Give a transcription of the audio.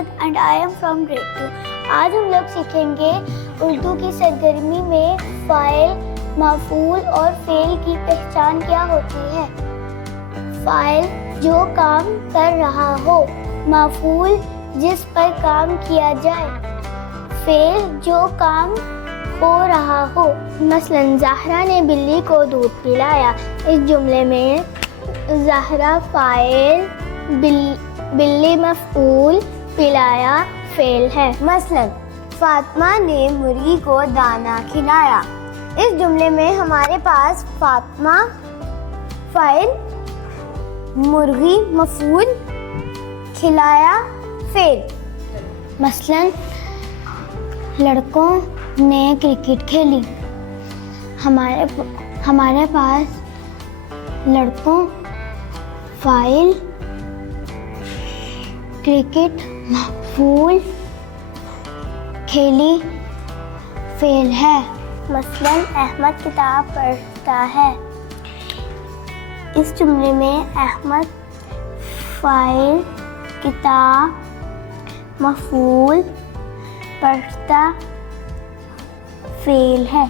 Ahmad and I am from grade 2. آج ہم لوگ سیکھیں گے اردو کی سرگرمی میں فاعل، مفعول اور فعل کی پہچان کیا ہوتی ہے۔ فاعل جو کام کر رہا ہو، مفعول جس پر کام کیا جائے، فعل جو کام ہو رہا ہو۔ مثلا زہرا نے بلی کو دودھ پلایا۔ اس جملے میں زہرا فاعل، بلی مفعول، پلایا فعل ہے۔ مثلا فاطمہ نے مرغی کو دانا کھلایا۔ اس جملے میں ہمارے پاس فاطمہ فاعل، مرغی مفعول، کھلایا فعل۔ مثلا لڑکوں نے کرکٹ کھیلی۔ ہمارے پاس لڑکوں فاعل، کرکٹ مفعول، کھیلی فعل ہے۔ مثلا احمد کتاب پڑھتا ہے۔ اس جملے میں احمد فاعل، کتاب مفعول، پڑھتا فعل ہے۔